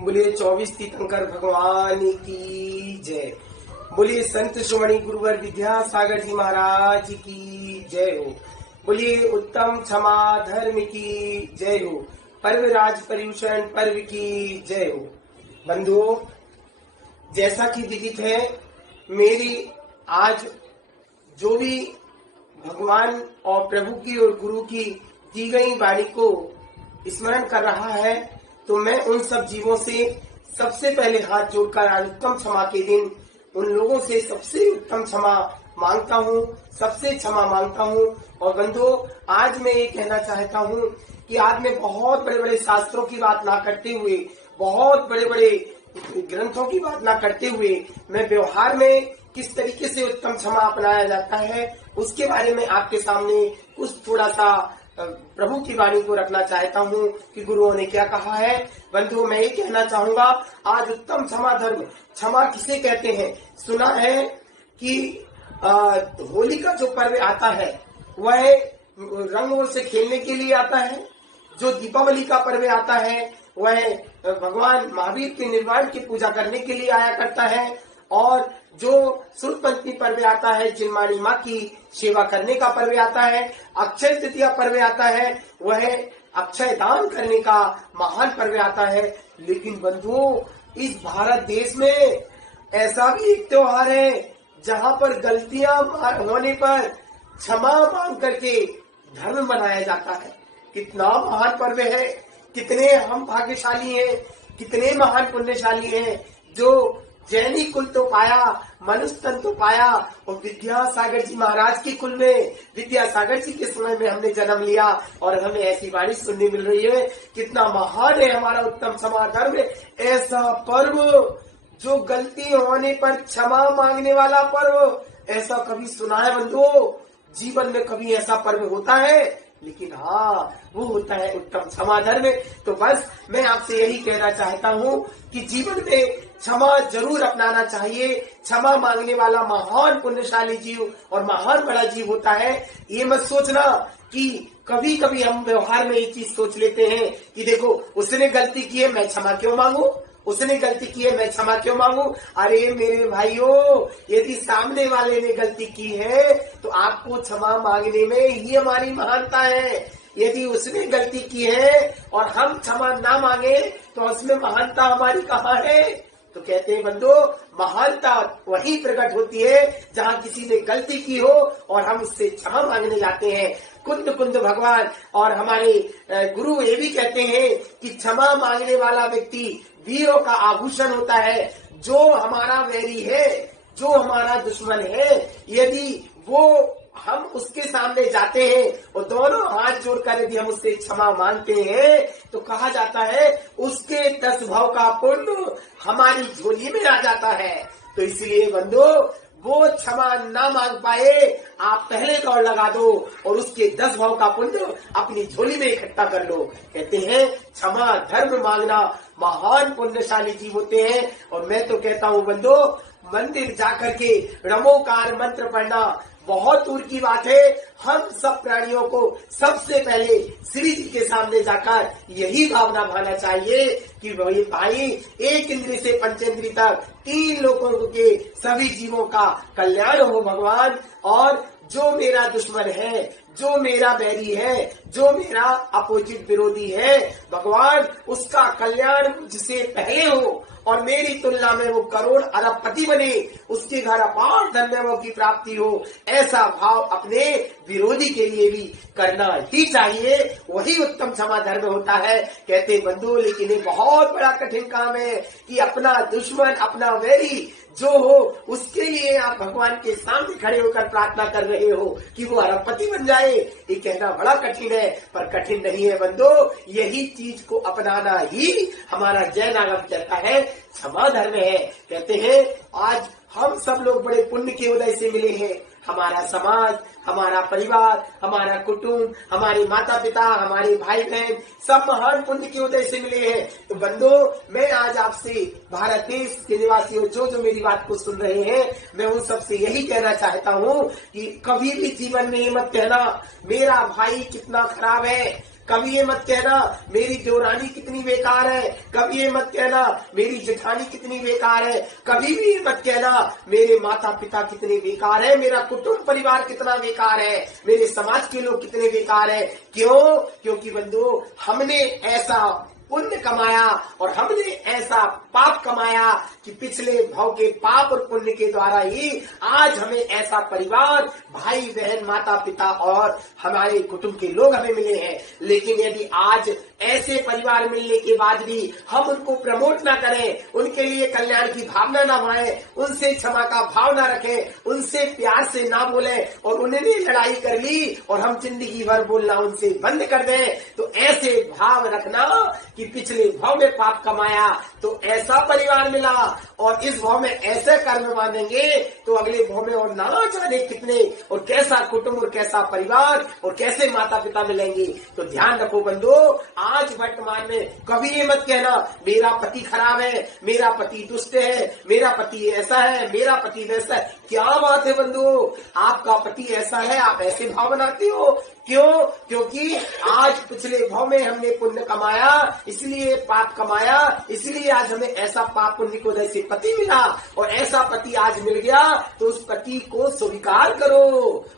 बोलिए 24 तीर्थंकर भगवान की जय। बोलिए संत श्रोमणी गुरुवर विद्यासागर जी महाराज की जय हो। बोलिए उत्तम क्षमा धर्म की जय हो। पर्व राज पर्यूषण पर्व की जय हो। बंधुओं, जैसा कि विदित है, मेरी आज जो भी भगवान और प्रभु की और गुरु की दी गई वाणी को स्मरण कर रहा है, तो मैं उन सब जीवों से सबसे पहले हाथ जोड़कर आज उत्तम क्षमा के दिन उन लोगों से सबसे उत्तम क्षमा मांगता हूँ, सबसे क्षमा मांगता हूँ। और बंधुओं, आज मैं ये कहना चाहता हूँ कि आज मैं बहुत बड़े बड़े शास्त्रों की बात ना करते हुए, बहुत बड़े बड़े ग्रंथों की बात ना करते हुए, मैं व्यवहार में किस तरीके से उत्तम क्षमा अपनाया जाता है उसके बारे में आपके सामने कुछ थोड़ा सा प्रभु की वाणी को रखना चाहता हूँ कि गुरुओं ने क्या कहा है। बंधुओं, मैं ये कहना चाहूंगा, आज उत्तम क्षमा धर्म, क्षमा किसे कहते हैं? सुना है कि होली का जो पर्व आता है वह रंगों से खेलने के लिए आता है। जो दीपावली का पर्व आता है वह भगवान महावीर के निर्वाण की पूजा करने के लिए आया करता है। और जो सूर्य पंचमी पर्व आता है, जिनमानी माँ की सेवा करने का पर्व आता है। अक्षय तृतीया पर्व आता है, वह अक्षय दान करने का महान पर्व आता है। लेकिन बंधुओं, इस भारत देश में ऐसा भी एक त्योहार है जहाँ पर गलतियां होने पर क्षमा मांग करके धर्म मनाया जाता है। कितना महान पर्व है, कितने हम भाग्यशाली हैं, कितने महान पुण्यशाली हैं जो जैनी कुल तो पाया, मनुष्य तन तो पाया और विद्यासागर जी महाराज के कुल में, विद्यासागर जी के समय में हमने जन्म लिया और हमें ऐसी वाणी सुनने मिल रही है। कितना महान है हमारा उत्तम क्षमा धर्म, ऐसा पर्व जो गलती होने पर क्षमा मांगने वाला पर्व। ऐसा कभी सुना है बंधुओं? जीवन में कभी ऐसा पर्व होता है? लेकिन हाँ, वो होता है उत्तम क्षमा धर्म। तो बस मैं आपसे यही कहना चाहता हूँ कि जीवन में क्षमा जरूर अपनाना चाहिए। क्षमा मांगने वाला महान पुण्यशाली जीव और महान बड़ा जीव होता है। ये मत सोचना कि कभी कभी हम व्यवहार में ये चीज सोच लेते हैं कि देखो उसने गलती की है, मैं क्षमा क्यों मांगू, उसने गलती की है, मैं क्षमा क्यों मांगू। अरे मेरे भाइयों, यदि सामने वाले ने गलती की है तो आपको क्षमा मांगने में ही हमारी महानता है। यदि उसने गलती की है और हम क्षमा ना मांगे तो उसमें महानता हमारी कहाँ है? तो कहते हैं बंधु, महानता वही प्रकट होती है जहाँ किसी ने गलती की हो और हम उससे क्षमा मांगने जाते हैं। कुंद कुंद भगवान और हमारे गुरु ये भी कहते हैं कि क्षमा मांगने वाला व्यक्ति वीरों का आभूषण होता है। जो हमारा वैरी है, जो हमारा दुश्मन है, यदि वो हम उसके सामने जाते हैं और दोनों हाथ जोड़कर यदि हम उससे क्षमा मांगते हैं तो कहा जाता है उसके 10 भाव का पुण्य हमारी झोली में आ जाता है। तो इसलिए बंधु, वो क्षमा ना मांग पाए, आप पहले दौड़ लगा दो और उसके 10 भाव का पुण्य अपनी झोली में इकट्ठा कर लो। कहते हैं क्षमा धर्म मांगना महान पुण्यशाली जीव होते हैं। और मैं तो कहता हूँ बंधु, मंदिर जाकर के नमोकार मंत्र पढ़ना बहुत दूर की बात है। हम सब प्राणियों को सबसे पहले श्री जी के सामने जाकर यही भावना भाना चाहिए कि भाई एक इंद्रिय से पंचेंद्रिय तक 3 लोगों के सभी जीवों का कल्याण हो भगवान। और जो मेरा दुश्मन है, जो मेरा बैरी है, जो मेरा अपोजिट विरोधी है, भगवान उसका कल्याण मुझसे पहले हो और मेरी तुलना में वो करोड़ अरबपति बने, उसके घर अपार धन्यवादों की प्राप्ति हो। ऐसा भाव अपने विरोधी के लिए भी करना ही चाहिए। वही उत्तम क्षमा धर्म होता है। कहते बंधु, लेकिन ये बहुत बड़ा कठिन काम है कि अपना दुश्मन, अपना वैरी जो हो, उसके लिए आप भगवान के सामने खड़े होकर प्रार्थना कर रहे हो कि वो अरबपति बन जाए। ये कहना बड़ा कठिन है, पर कठिन नहीं है बंधु। यही चीज को अपनाना ही हमारा जैन आगम कहता है क्षमा धर्म है। कहते हैं आज हम सब लोग बड़े पुण्य के उदय से मिले हैं। हमारा समाज, हमारा परिवार, हमारा कुटुंब, हमारे माता पिता, हमारे भाई बहन सब महान पुण्य के उदय से मिले हैं। तो बंधु, मैं आज आपसे भारत देश के निवासियों जो मेरी बात को सुन रहे हैं, मैं उन सबसे यही कहना चाहता हूँ कि कभी भी जीवन में ये मत कहना मेरा भाई कितना खराब है, कभी ये मत कहना मेरी देवरानी कितनी बेकार है, कभी ये मत कहना मेरी जेठानी कितनी बेकार है, कभी भी ये मत कहना मेरे माता पिता कितने बेकार है, मेरा कुटुंब परिवार कितना बेकार है, मेरे समाज के लोग कितने बेकार है। क्यों? क्योंकि बंधु हमने ऐसा पुण्य कमाया और हमने ऐसा पाप कमाया कि पिछले भाव के पाप और पुण्य के द्वारा ही आज हमें ऐसा परिवार, भाई बहन, माता पिता और हमारे कुटुंब के लोग हमें मिले हैं। लेकिन यदि आज ऐसे परिवार मिलने के बाद भी हम उनको प्रमोट ना करें, उनके लिए कल्याण की भावना ना भाएं, उनसे क्षमा का भाव ना रखें, उनसे प्यार से ना बोलें और उन्होंने लड़ाई कर ली और हम जिंदगी भर बोलना उनसे बंद कर दें, तो ऐसे भाव रखना कि पिछले भाव में पाप कमाया तो ऐसा परिवार मिला और इस भाव में ऐसे कर्म बांधेंगे तो अगले भाव में और ना जाने कितने और कैसा कुटुंब और कैसा परिवार और कैसे माता पिता मिलेंगे। तो ध्यान रखो बंधु, आज वर्तमान में कभी ये मत कहना मेरा पति खराब है, मेरा पति दुष्ट है, मेरा पति ऐसा है, मेरा पति वैसा है। क्या बात है बंधु, आपका पति ऐसा है, आप ऐसे भाव बनाते हो। क्यों? क्योंकि आज पिछले भाव में हमने पुण्य कमाया, इसलिए पाप कमाया, इसलिए आज हमें ऐसा पाप पुण्य को जैसे पति मिला और ऐसा पति आज मिल गया तो उस पति को स्वीकार करो,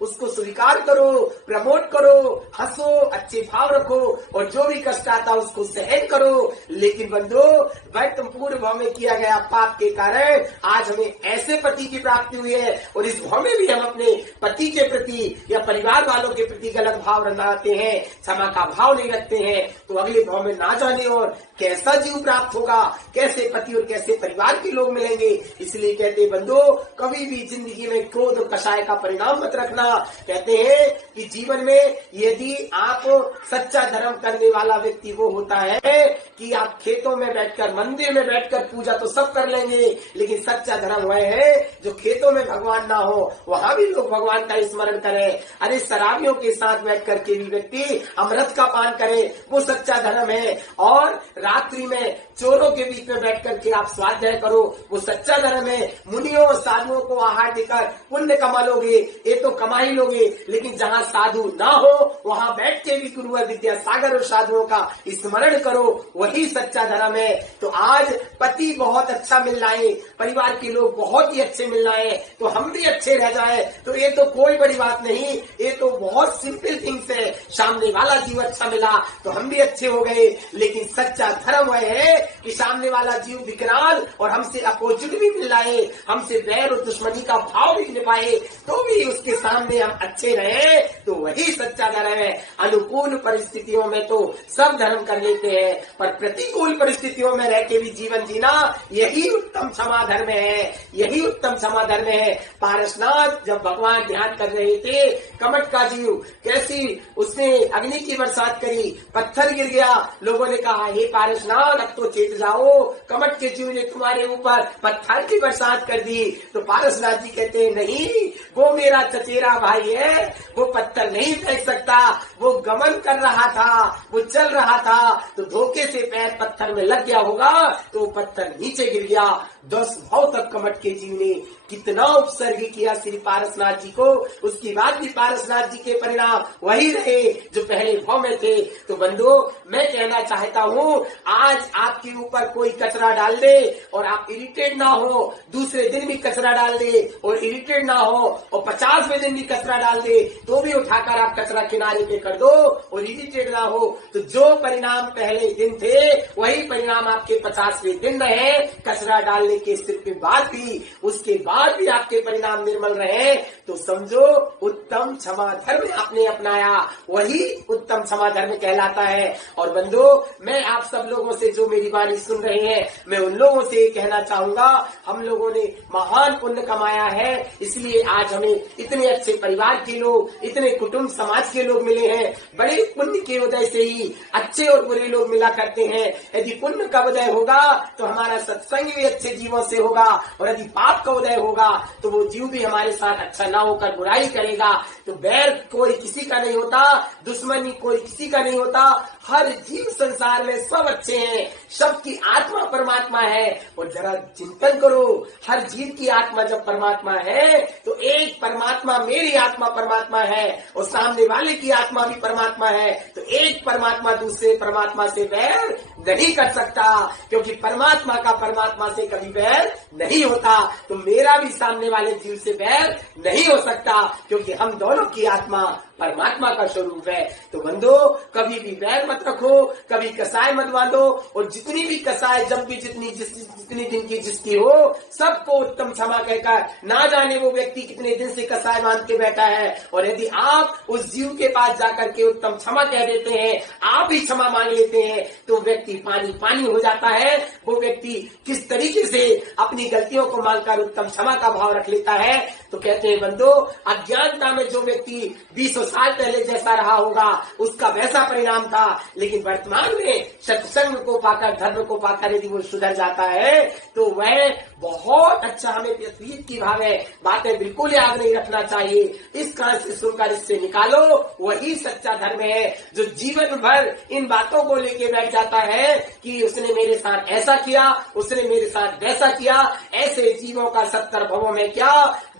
उसको स्वीकार करो, प्रमोट करो, हंसो, अच्छे भाव रखो और जो भी कष्ट आता उसको सहन करो। लेकिन बंधु वर्तमान पूर्व भाव में किया गया पाप के कारण आज हमें ऐसे पति की प्राप्ति हुई है और इस भाव में भी हम अपने पति के प्रति या परिवार वालों के प्रति गलत भाव बनाते हैं, क्षमा का भाव नहीं रखते हैं, तो अगले भाव में ना जाने और कैसा जीव प्राप्त होगा, कैसे पति और कैसे परिवार के लोग मिलेंगे। इसलिए कहते बंधु कभी भी जिंदगी में क्रोध और कषाय का परिणाम मत रखना। कहते हैं कि जीवन में यदि आप सच्चा धर्म करने वाला व्यक्ति वो होता है कि आप खेतों में बैठकर, मंदिर में बैठकर पूजा तो सब कर लेंगे, लेकिन सच्चा धर्म वह है जो खेतों में भगवान ना हो वहां भी लोग भगवान का स्मरण करें। अरे शराबियों के साथ बैठ करके भी व्यक्ति अमृत का पान करे, वो सच्चा धर्म है। और रात्रि में चोरों के बीच में बैठ करके आप स्वाध्याय करो, वो सच्चा धर्म है। मुनियों और साधुओं को आहार देकर पुण्य कमा लोगे, ये तो कमा ही लोगे, लेकिन जहाँ साधु ना हो वहाँ बैठ के भी गुरुवर विद्यासागर और साधुओं का स्मरण करो, वही सच्चा धर्म है। तो आज पति बहुत अच्छा मिल रहा है, परिवार के लोग बहुत ही अच्छे मिल रहे हैं, तो हम भी अच्छे रह जाए तो ये तो कोई बड़ी बात नहीं, ये तो बहुत सिंपल थिंग्स है। सामने वाला जीव अच्छा मिला तो हम भी अच्छे हो गए, लेकिन सच्चा धर्म वह है कि सामने वाला जीव विकराल और हमसे अपोजिट भी मिल रहा है, हमसे बैर और दुश्मनी का भाव भी निभाए तो भी उसके सामने हम अच्छे रहे, तो वही सच्चा धर्म है। अनुकूल परिस्थितियों में तो सब धर्म कर लेते हैं, पर प्रतिकूल परिस्थितियों में रह के भी जीवन जीना यही उत्तम क्षमा धर्म है, यही उत्तम क्षमा धर्म है। पारसनाथ जब भगवान ध्यान कर रहे थे, कमट का जीव कैसी उसने अग्नि की बरसात करी, पत्थर गिर गया, लोगों ने कहा हे पारसनाथ अब तो चेत जाओ, कमट के जीव ने तुम्हारे ऊपर पत्थर की बरसात कर दी। तो पारसनाथ जी कहते हैं नहीं, वो मेरा चचेरा भाई है, वो पत्थर नहीं फेंक सकता, वो गमन कर रहा था, वो चल रहा था, तो धोखे से पैर पत्थर में लग गया होगा तो पत्थर नीचे गिर गया। 10 भाव तक कमट के जीव ने कितना उपसर्ग किया श्री पारसनाथ जी को, उसकी बाद भी पारसनाथ जी के परिणाम वही रहे जो पहले भाव में थे। तो बंधु मैं कहना चाहता हूँ, आज आपके ऊपर कोई कचरा डाल दे और आप इरिटेट ना हो, दूसरे दिन भी कचरा डाल दे और इरिटेट ना हो, और 50वें दिन भी कचरा डाल दे तो भी उठाकर आप कचरा किनारे पे कर दो और इरिटेट ना हो, तो जो परिणाम पहले दिन थे वही परिणाम आपके 50वें दिन रहे। कचरा डालने के स्थिति के बाद भी, उसके बाद भी आपके परिणाम निर्मल रहे, तो समझो उत्तम क्षमा धर्म आपने अपनाया, वही उत्तम क्षमा धर्म कहलाता है। और बंधु मैं आप सब लोगों से जो मेरी वाणी सुन रहे हैं, मैं उन लोगों से ये कहना चाहूंगा, हम लोगों ने महान पुण्य कमाया है, इसलिए आज हमें इतने अच्छे परिवार के लोग, इतने कुटुंब समाज के लोग मिले हैं। बड़े पुण्य की वजह से ही अच्छे और बुरे लोग मिला करते हैं। यदि पुण्य का उदय होगा तो हमारा सत्संग भी अच्छे जीवों से होगा, और यदि पाप का उदय होगा तो वो जीव भी हमारे साथ अच्छा ना होकर बुराई करेगा। तो बैर कोई किसी का नहीं होता, दुश्मनी कोई किसी का नहीं होता। हर जीव संसार में सब अच्छे हैं, सबकी आत्मा परमात्मा है। और जरा चिंतन करो, हर जीव की आत्मा जब परमात्मा है तो एक परमात्मा, मेरी आत्मा परमात्मा है और सामने वाले की आत्मा भी परमात्मा है। तो एक परमात्मा दूसरे परमात्मा से बैर नहीं कर सकता, क्योंकि परमात्मा का परमात्मा से कभी बैर नहीं होता। तो मेरा भी सामने वाले जीव से बैर नहीं हो सकता, क्योंकि हम दोनों की आत्मा परमात्मा का स्वरूप है। तो बंधो, कभी भी बैर मत रखो, कभी कसाय मत बांधो, और जितनी भी कसाय जब भी जितनी दिन की जिसकी हो, सबको उत्तम क्षमा कहकर, ना जाने वो व्यक्ति कितने दिन से कसाय बांध के बैठा है। और यदि आप उस जीव के पास जाकर के उत्तम क्षमा कह देते हैं, आप ही क्षमा मांग लेते हैं, तो व्यक्ति पानी पानी हो जाता है। वो व्यक्ति किस तरीके से अपनी गलतियों को मांगकर उत्तम क्षमा का भाव रख लेता है। तो कहते हैं बंधो, अज्ञानता में जो व्यक्ति 20 साल पहले जैसा रहा होगा उसका वैसा परिणाम था, लेकिन वर्तमान में सत्संग को पाकर, धर्म को पाकर यदि वो सुधर जाता है तो वह बहुत अच्छा, हमें विपरीत की भाव है, बातें बिल्कुल याद नहीं रखना चाहिए। इस कान से सुनकर इससे निकालो, वही सच्चा धर्म है। जो जीवन भर इन बातों को लेके बैठ जाता है कि उसने मेरे साथ ऐसा किया, उसने मेरे साथ वैसा किया, ऐसे जीवों का 70 भवों में क्या,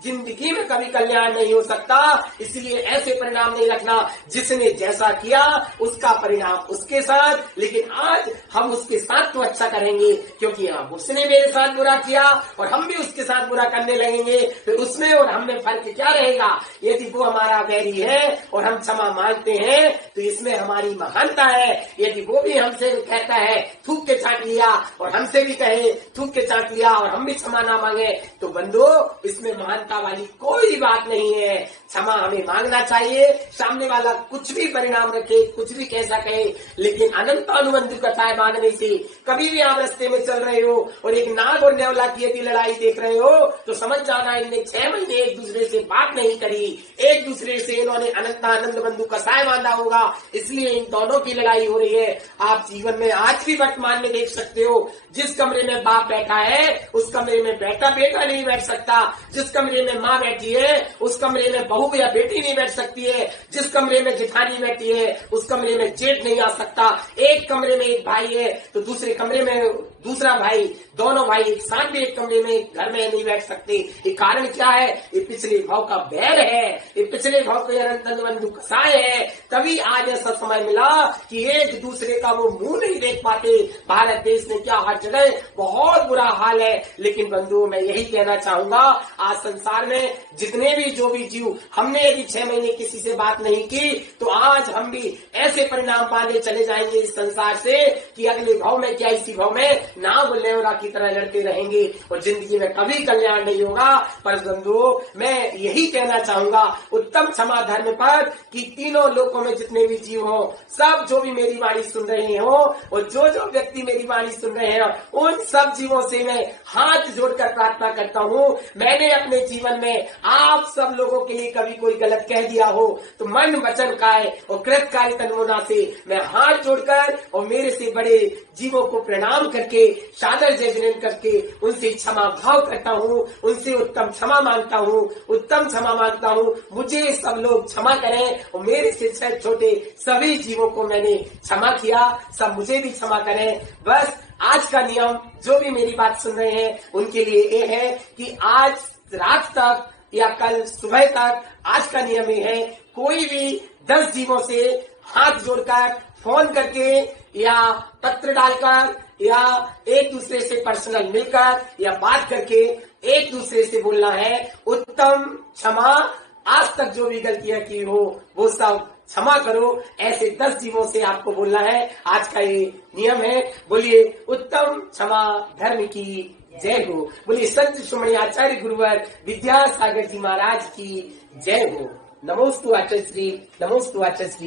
जिंदगी में कभी कल्याण नहीं हो सकता। इसलिए ऐसे परिणाम नहीं रखना, जिसने जैसा किया उसका परिणाम उसके साथ, लेकिन आज हम उसके साथ तो अच्छा करेंगे, क्योंकि अब उसने मेरे साथ बुरा किया और हम भी उसके साथ बुरा करने लगेंगे। फिर उसमें और हम में फर्क क्या रहेगा? यदि वो हमारा वैरी है और हम क्षमा मांगते हैं तो इसमें हमारी महानता है। यदि वो भी हमसे कहता है थूक के चाट लिया, और हमसे भी कहे थूक के चाट लिया, और हम भी क्षमा ना मांगे, तो बंधो इसमें महानता वाली कोई बात नहीं है। क्षमा हमें मांगना चाहिए, सामने वाला कुछ भी परिणाम रखे, कुछ भी कैसा कहे, लेकिन अनंत अनुबंध कथाएं बांधने से, कभी भी आप रास्ते में चल रहे हो और एक नाग और नेवला की यदि लड़ाई देख रहे हो तो समझ जाना इनने 6 महीने एक दूसरे से बात नहीं करी, एक दूसरे से इन्होंने अनंत आनंद बंधु कसाय बांधा होगा, इसलिए इन दोनों की लड़ाई हो रही है। आप जीवन में आज भी वर्तमान में देख सकते हो, जिस कमरे में बाप बैठा है उस कमरे में बेटा नहीं बैठ सकता, जिस कमरे में माँ बैठी है उस कमरे में बहू या बेटी नहीं बैठ सकती है, जिस कमरे में जेठानी बैठी है उस कमरे में जेठ नहीं आ सकता। एक कमरे में एक भाई है तो दूसरे कमरे में दूसरा भाई, दोनों भाई एक साथ भी एक कमरे में घर में नहीं बैठ सकते। ये कारण क्या है? ये पिछले भाव का बैर है, ये पिछले भाव के अनंत बंधु कसाय है। तभी आज ऐसा समय मिला कि एक दूसरे का वो मुंह नहीं देख पाते। भारत देश में क्या हर जगह बहुत बुरा हाल है। लेकिन बंधुओं, मैं यही कहना चाहूंगा, आज संसार में जितने भी जो भी जीव, हमने यदि 6 महीने किसी से बात नहीं की तो आज हम भी ऐसे परिणाम पाने चले जाएंगे इस संसार से कि अगले भाव में क्या इसी भाव में ना बोलने वाला की तरह लड़ते रहेंगे और जिंदगी में कभी कल्याण नहीं होगा। पर बंधुओं, मैं यही कहना चाहूंगा उत्तम क्षमा धर्म पर कि तीनों लोकों में जितने भी जीव हो, सब जो भी मेरी वाणी सुन रहे हो और जो जो व्यक्ति मेरी वाणी सुन रहे हैं, उन सब जीवों से मैं हाथ जोड़कर प्रार्थना करता हूँ। मैंने अपने जीवन में आप सब लोगों के लिए कभी कोई गलत कह दिया हो तो मन वचन काय और कृत काय तन्मोना से मैं हाथ जोड़कर और मेरे से बड़े जीवों को प्रणाम करके, सादर जय विनय करके उनसे क्षमा भाव करता हूँ, उनसे उत्तम क्षमा मांगता हूँ, उत्तम क्षमा मांगता हूँ। मुझे सब लोग क्षमा करें और मेरे से छोटे सभी जीवों को मैंने क्षमा किया, सब मुझे भी क्षमा करें। बस आज का नियम जो भी मेरी बात सुन रहे हैं उनके लिए ये है कि आज रात तक या कल सुबह तक आज का नियम ये है, कोई भी 10 जीवों से हाथ जोड़कर, फोन करके या पत्र डालकर या एक दूसरे से पर्सनल मिलकर या बात करके एक दूसरे से बोलना है उत्तम क्षमा। आज तक जो भी गलतियां की हो वो सब क्षमा करो, ऐसे 10 जीवों से आपको बोलना है। आज का ये नियम है। बोलिए उत्तम क्षमा धर्म की जय हो। बोलिए संत शिरोमणि आचार्य गुरुवर विद्यासागर जी महाराज की जय हो। नमोस्तु आचार्य श्री, नमोस्तु आचार्य श्री।